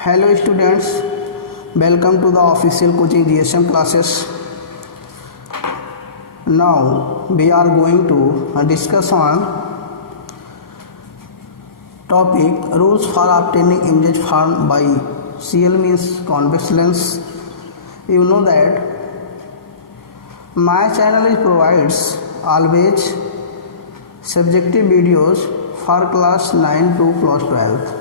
Hello students, welcome to the official coaching GSM classes. Now we are going to discuss on topic rules for obtaining image formed by CL means convex lens. You know that my channel provides always subjective videos for class 9 to class 12.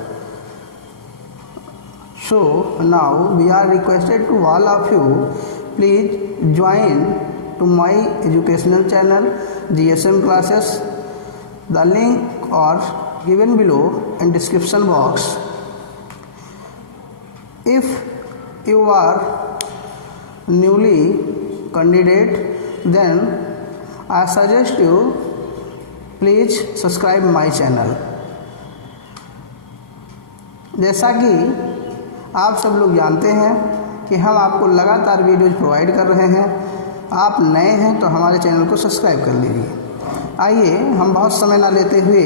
So now we are requested to all of you, please join to my educational channel GSM classes. The link are given below in description box. If you are newly candidate, then I suggest you please subscribe my channel. जैसा कि आप सब लोग जानते हैं कि हम आपको लगातार वीडियोज प्रोवाइड कर रहे हैं। आप नए हैं तो हमारे चैनल को सब्सक्राइब कर लीजिए। आइए हम बहुत समय ना लेते हुए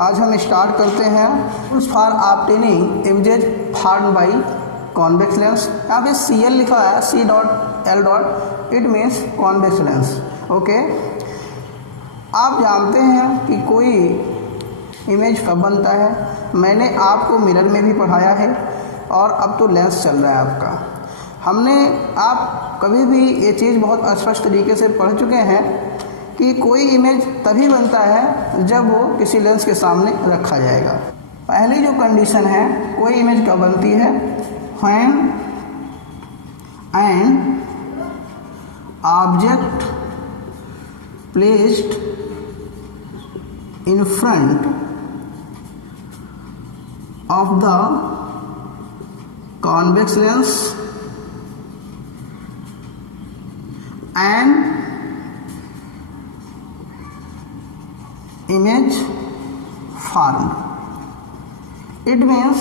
आज हम स्टार्ट करते हैं rules for obtaining images formed by convex lens. यहाँ पे CL लिखा है, C.L. It means convex lens. Okay, आप जानते हैं कि कोई इमेज कब बनता है। मैंने आपको मिरर में भी पढ़ाया है और अब तो लेंस चल रहा है आपका। आप कभी भी ये चीज़ बहुत स्पष्ट तरीके से पढ़ चुके हैं कि कोई इमेज तभी बनता है जब वो किसी लेंस के सामने रखा जाएगा। पहली जो कंडीशन है, कोई इमेज कब बनती है, when an object placed in front of the convex lens and image formed. It means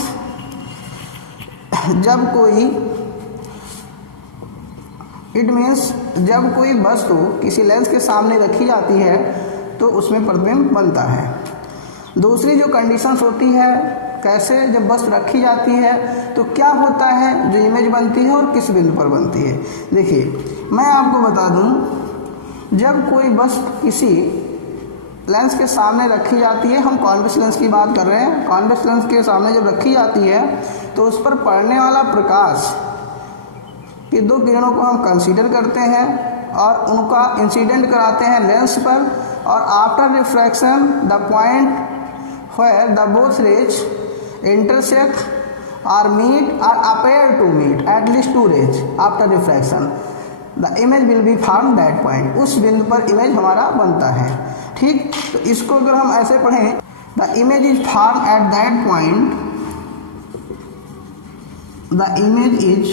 जब कोई वस्तु किसी लेंस के सामने रखी जाती है तो उसमें प्रतिबिंब बनता है। दूसरी जो कंडीशंस होती है, कैसे जब वस्तु रखी जाती है तो क्या होता है जो इमेज बनती है और किस बिंदु पर बनती है। देखिए, मैं आपको बता दूं, जब कोई वस्तु किसी लेंस के सामने रखी जाती है, हम कॉन्वेक्स लेंस की बात कर रहे हैं। कॉन्वेक्स लेंस के सामने जब रखी जाती है तो उस पर पड़ने वाला प्रकाश कि दो किरणों को हम कंसीडर करते हैं और उनका इंसिडेंट कराते हैं लेंस पर, और after refraction the point where the both rays intersect और मीट और appear to meet at least two rays after refraction the image will be form that point. उस बिंदु पर इमेज हमारा बनता है। ठीक, तो इसको अगर हम ऐसे पढ़ें, the image is form at that point, the image is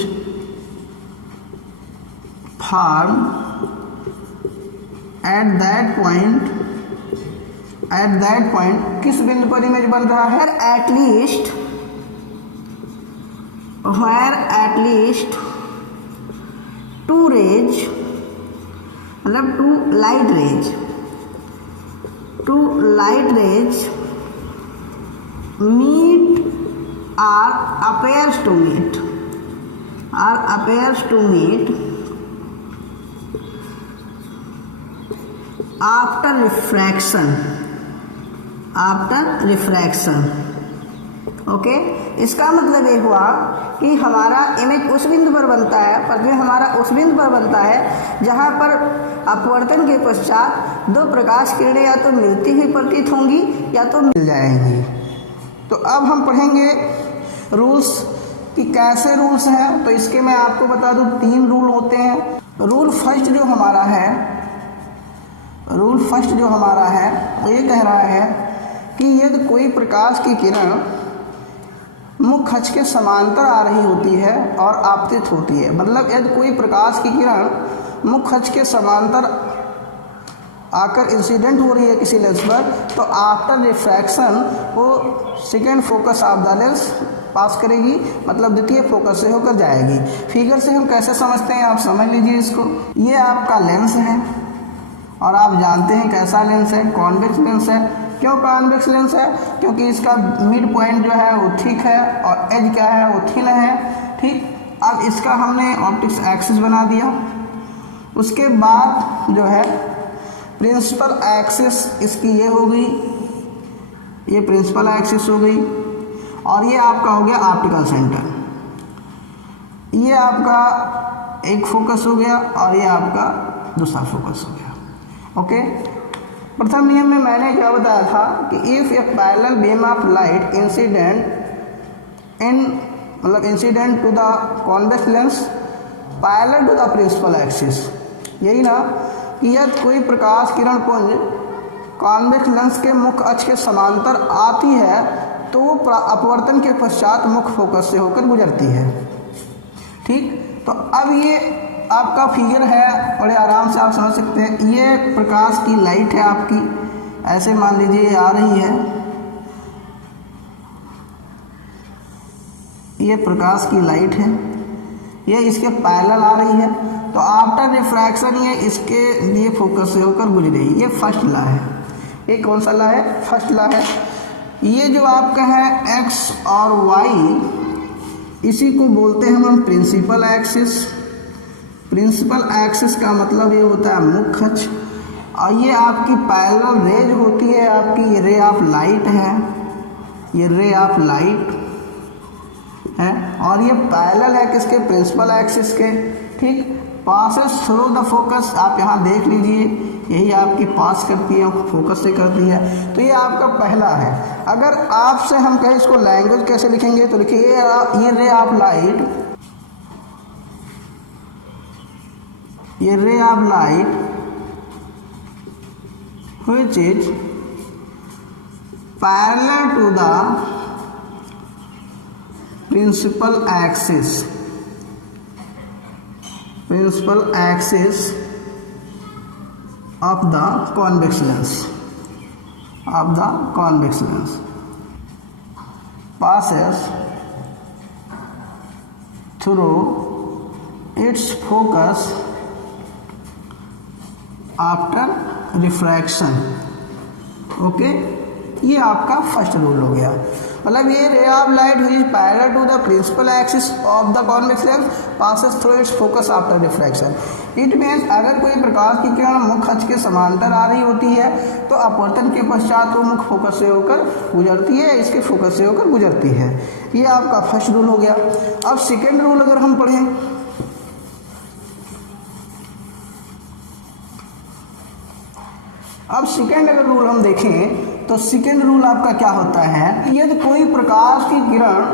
form at that point किस बिंदु पर इमेज बन रहा है, at least two rays, मतलब two light rays meet or appears to meet after refraction. Okay, इसका मतलब ये हुआ कि हमारा इमेज उस बिंदु पर बनता है, प्रतिबिंब हमारा उस बिंदु पर बनता है जहाँ पर अपवर्तन के पश्चात दो प्रकाश किरणें या तो मिलती हुई प्रतीत होंगी या तो मिल जाएंगी। तो अब हम पढ़ेंगे रूल्स कि कैसे रूल्स हैं। तो इसके मैं आपको बता दूं, 3 रूल होते हैं। रूल फर्स्ट जो हमारा है वो ये कह रहा है कि यदि कोई प्रकाश की किरण मुख्य अक्ष के समांतर आ रही होती है और आपतित होती है, मतलब यदि कोई प्रकाश की किरण मुख्य अक्ष के समांतर आकर इंसिडेंट हो रही है किसी लेंस पर, तो आफ्टर रिफ्रैक्शन वो second focus of the lens pass करेगी, मतलब द्वितीय फोकस से होकर जाएगी। फिगर से हम कैसे समझते हैं, आप समझ लीजिए इसको। ये आपका लेंस है और आप जानते हैं कैसा लेंस है, कॉन्वेक्स लेंस है। क्यों कॉन्वेक्स लेंस है? क्योंकि इसका मिड पॉइंट जो है वो थिक है और एज क्या है वो थिन है। ठीक, अब इसका हमने ऑप्टिक्स एक्सिस बना दिया। उसके बाद जो है प्रिंसिपल एक्सिस इसकी ये हो गई, ये प्रिंसिपल एक्सिस हो गई, और ये आपका हो गया ऑप्टिकल सेंटर। ये आपका एक फोकस हो गया और ये आपका दूसरा फोकस हो गया। ओके, प्रथम नियम में मैंने क्या बताया था कि if a parallel beam of light incident to the convex lens parallel to the principal axis, यही ना कि यदि कोई प्रकाश किरण पुंज कॉन्वेक्स लेंस के मुख्य अक्ष के समांतर आती है तो वो अपवर्तन के पश्चात मुख्य फोकस से होकर गुजरती है। ठीक, तो अब ये आपका फिगर है, बड़े आराम से आप समझ सकते हैं। ये प्रकाश की लाइट है आपकी, ऐसे मान लीजिए ये आ रही है, ये प्रकाश की लाइट है, ये इसके पैरेलल आ रही है, तो आफ्टर रिफ्रैक्शन ये इसके लिए फोकस से होकर गुजरेगी। ये फर्स्ट लॉ है। ये कौन सा लॉ है? फर्स्ट लॉ है। ये जो आपका है एक्स और वाई, इसी को बोलते हैं हम प्रिंसिपल एक्सिस। प्रिंसिपल एक्सिस का मतलब ये होता है मुख्य अक्ष, और ये आपकी पैरेलल रेज होती है, आपकी ये रे ऑफ लाइट है, ये रे ऑफ लाइट है, और ये पैरेलल है किसके? प्रिंसिपल एक्सिस के। ठीक, पासेस थ्रू द फोकस, आप यहाँ देख लीजिए, यही आपकी पास करती है, फोकस से करती है। तो ये आपका पहला है। अगर आपसे हम कहें इसको लैंग्वेज कैसे लिखेंगे, तो लिखिए ये रे ऑफ लाइट, ये ray of light which is parallel to the principal axis, principal axis of the convex lens, passes through its focus after refraction। Okay, ये आपका फर्स्ट रूल हो गया। मतलब ये ray of light which is parallel to the principal axis of the convex lens passes through its focus after refraction. It means अगर कोई प्रकाश की किरण मुख्य अक्ष के समांतर आ रही होती है तो अपवर्तन के पश्चात वो मुख्य फोकस से होकर गुजरती है, इसके फोकस से होकर गुजरती है। ये आपका फर्स्ट रूल हो गया। अब सेकेंड रूल अगर हम पढ़ें, अब सेकेंड अगर रूल हम देखें तो सेकेंड रूल आपका क्या होता है? यदि कोई प्रकाश की किरण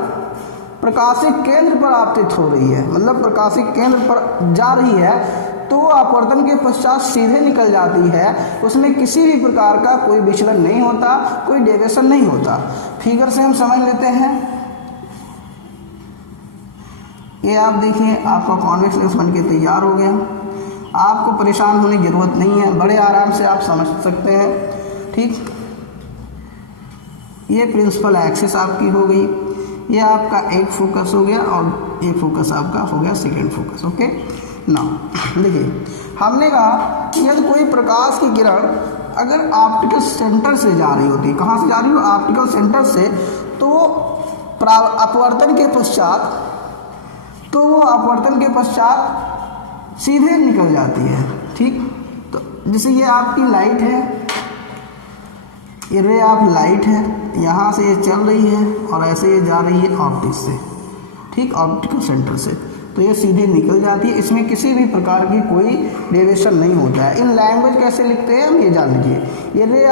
प्रकाशिक केंद्र पर आपतित हो रही है, मतलब प्रकाशिक केंद्र पर जा रही है, तो अपवर्तन के पश्चात सीधे निकल जाती है, उसमें किसी भी प्रकार का कोई विचलन नहीं होता, कोई डेविएशन नहीं होता। फिगर से हम समझ लेते हैं। ये आप देखिए, आपका कॉन्वेक्स लेंस बन के तैयार हो गया। आपको परेशान होने की जरूरत नहीं है, बड़े आराम से आप समझ सकते हैं। ठीक, ये प्रिंसिपल एक्सिस आपकी हो गई, ये आपका एक फोकस हो गया और एक फोकस आपका हो गया सेकेंड फोकस। ओके, नाउ देखिए, हमने कहा कि यदि कोई प्रकाश की किरण अगर ऑप्टिकल सेंटर से जा रही होती है, कहाँ से जा रही हो? ऑप्टिकल सेंटर से, तो अपवर्तन के पश्चात सीधे निकल जाती है। ठीक, तो जैसे ये आपकी लाइट है, ये रे ऑफ लाइट है, यहाँ से ये चल रही है और ऐसे ये जा रही है ऑप्टिक्स से, ठीक, ऑप्टिकल सेंटर से, तो ये सीधे निकल जाती है। इसमें किसी भी प्रकार की कोई डेविएशन नहीं होता है। इन लैंग्वेज कैसे लिखते हैं हम ये जान लीजिए। ये ray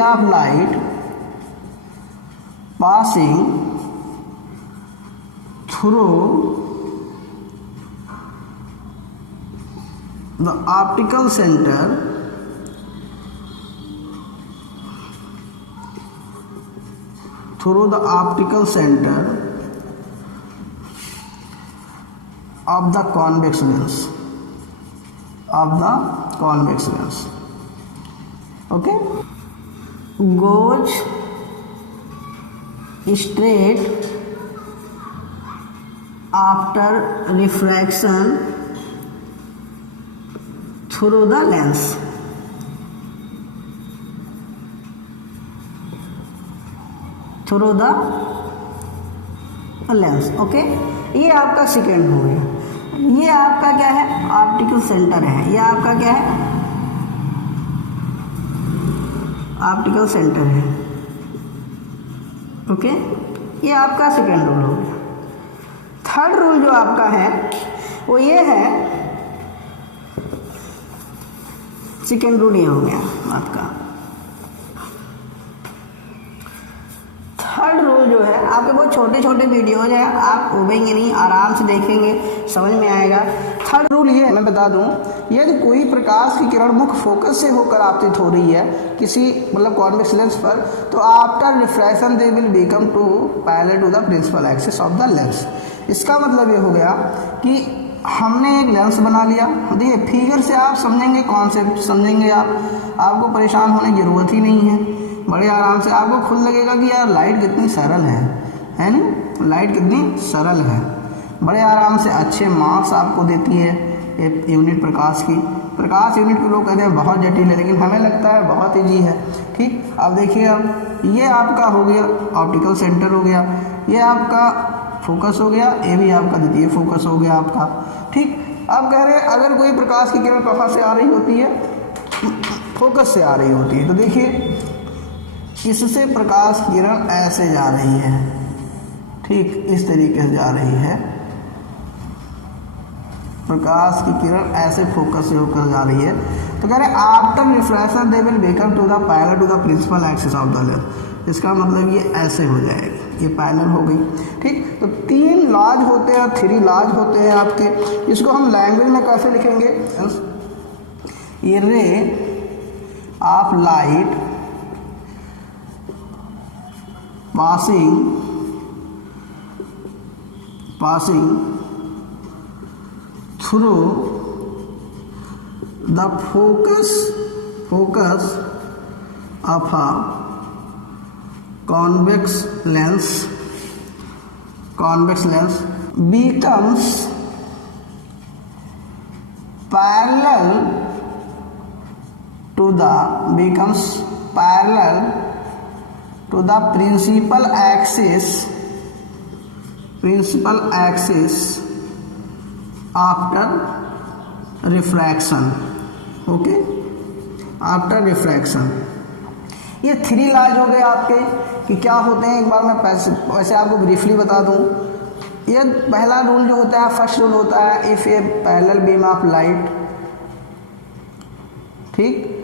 of light passing through the optical center of the convex lens, okay, goes straight after refraction through the lens, through the lens. Okay, ये आपका सेकेंड हो गया। ये आपका क्या है, ऑप्टिकल सेंटर है। ये आपका क्या है, ऑप्टिकल सेंटर है। ओके, ये आपका सेकेंड रूल हो गया। थर्ड रूल जो आपका है वो ये है, सेकेंड रूल ये हो गया आपका। थर्ड रूल जो है, आपके बहुत छोटे छोटे वीडियोज है, आप उबेंगे नहीं, आराम से देखेंगे, समझ में आएगा। थर्ड रूल ये मैं बता दूं, यदि कोई प्रकाश की किरण मुख्य फोकस से होकर आपतित हो रही है किसी मतलब कॉन्वेक्स लेंस पर, तो after refraction they will become to parallel to the principal axis of the lens. इसका मतलब ये हो गया कि हमने एक लेंस बना लिया। देखिए फिगर से आप समझेंगे, कॉन्सेप्ट समझेंगे, आपको परेशान होने की ज़रूरत ही नहीं है। बड़े आराम से आपको खुद लगेगा कि यार लाइट कितनी सरल है ना, लाइट कितनी सरल है। बड़े आराम से अच्छे मार्क्स आपको देती है एक यूनिट प्रकाश की। प्रकाश यूनिट को लोग कहते हैं बहुत जटिल है, लेकिन हमें लगता है बहुत ईजी है। ठीक, अब देखिए, अब ये आपका हो गया ऑप्टिकल सेंटर हो गया, ये आपका फोकस हो गया, ये भी आपका द्वितीय फोकस हो गया आपका। ठीक, अब कह रहे हैं अगर कोई प्रकाश की किरण कहाँ से आ रही होती है, फोकस से आ रही होती है, तो देखिए इससे प्रकाश की किरण ऐसे जा रही है। ठीक, इस तरीके से जा रही है, प्रकाश की किरण ऐसे फोकस से होकर जा रही है। तो कह रहे हैं after refraction they will become to the parallel to the principal axis of the lens. इसका मतलब ये ऐसे हो जाएगी, ये पैरेलल हो गई। ठीक, तो 3 लॉज होते हैं, 3 लॉज होते हैं आपके। इसको हम लैंग्वेज में कैसे लिखेंगे, ये ray of light passing through the focus of a convex lens becomes parallel to the principal axis after refraction। Okay, after refraction. ये 3 लॉज हो गए आपके कि क्या होते हैं। एक बार मैं वैसे आपको ब्रीफली बता दूं। ये पहला रूल जो होता है, फर्स्ट रूल होता है if a parallel beam of light. ठीक,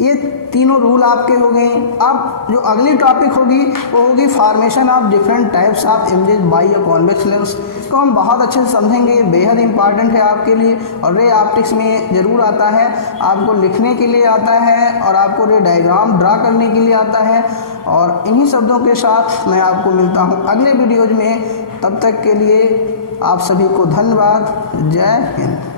ये तीनों रूल आपके हो गए। अब जो अगली टॉपिक होगी वो होगी formation of different types of images bye a convex lens. इसको हम बहुत अच्छे से समझेंगे, बेहद इंपॉर्टेंट है आपके लिए। और रे ऑप्टिक्स में ज़रूर आता है, आपको लिखने के लिए आता है और आपको रे डायग्राम ड्रा करने के लिए आता है। और इन्हीं शब्दों के साथ मैं आपको मिलता हूँ अगले वीडियोज में। तब तक के लिए आप सभी को धन्यवाद। जय हिंद।